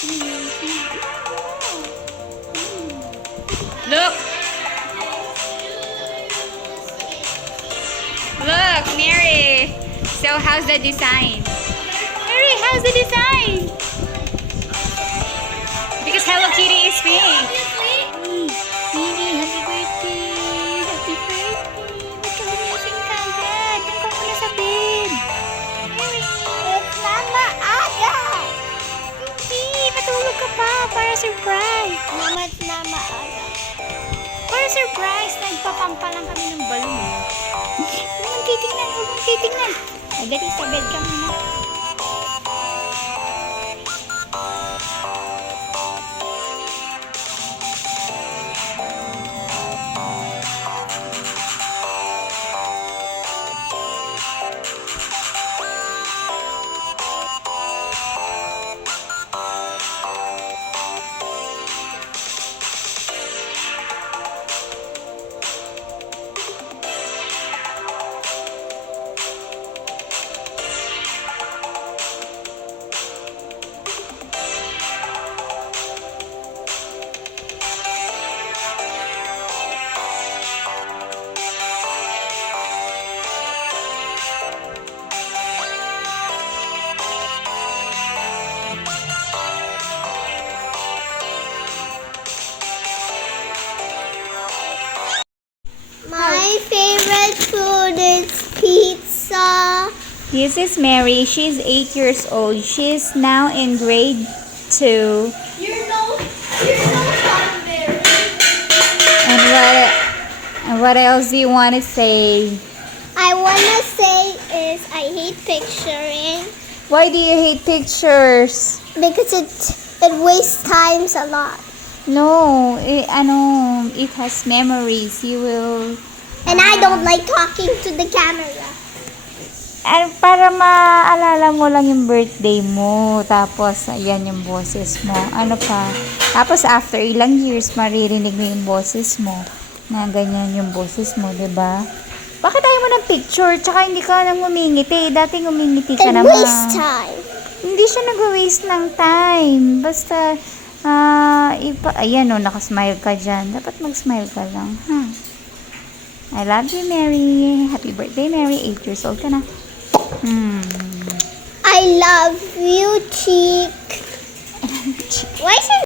Look! Look, Mary! So, how's the design? Mary, how's the design? Because Hello Kitty is pink. Mimi, happy birthday! Happy birthday! Ba't ka gumising ka agad? Doon ka muna sa bed. Mary! It's not maaga. Hindi! Matulog ka pa para surprise! Mama, it's not maaga. Para surprise! Nagpapampa lang kami ng balon. Huwag mong titingnan! Huwag mong titingnan! Ay, dali sa bed ka muna. My favorite food is pizza. This is Mary. She's 8 years old. She's now in grade 2. You're no fun, Mary. And what else do you want to say? I wanna say is I hate picturing Why do you hate pictures? because it wastes times a lot. No, it has memories. You will... And I don't like talking to the camera. Para maalala mo lang yung birthday mo. Tapos, ayan yung boses mo. Ano pa? Tapos, after ilang years, maririnig mo yung boses mo. Na ganyan yung boses mo, 'di ba? Bakit ayaw mo ng picture? Tsaka hindi ka nang ngumingiti. Dati ngumingiti ka It naman. wastes time. Hindi siya nag-waste ng time. Basta, ayan o, nakasmile ka dyan. Dapat mag-smile ka lang, ha? I love you, Mary. Happy birthday, Mary. 8 years old ka na. I love you, cheek. Why is it